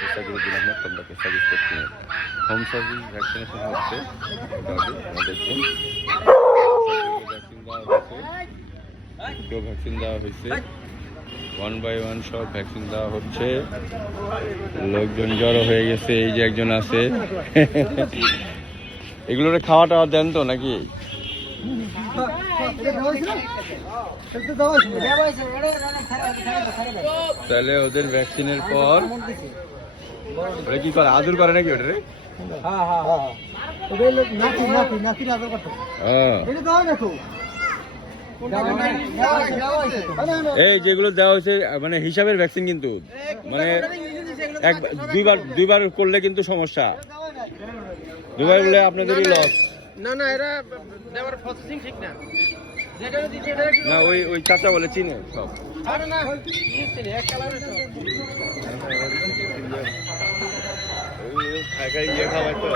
চেষ্টা করে দিলাম না, তোমরা সার্ভিস করতে হোম সার্ভিস ভ্যাকসিনেশন হচ্ছে। দেখছেন ভ্যাকসিন দেওয়া হয়েছে, 1 by 1 সব ভ্যাকসিন দেওয়া হচ্ছে। লোকজন জড়ো হয়ে গেছে, এই যে একজন আছে। এগুলোর খাওয়া টাওয়া দেন তো নাকি? তাহলে ওদের ভ্যাকসিনের পর ওরা কি করে, আদর করে নাকি ওটা? এই যেগুলো দেওয়া হয়েছে মানে হিসাবের ভ্যাকসিন, কিন্তু মানে দুইবার করলে কিন্তু সমস্যা, দুবার করলে আপনাদেরই লস। না এরা দেওয়ার প্রসেসিং ঠিক না। না ওই চাচা বলে চিনে সব। আরে না এক কালারে খাওয়াই তো।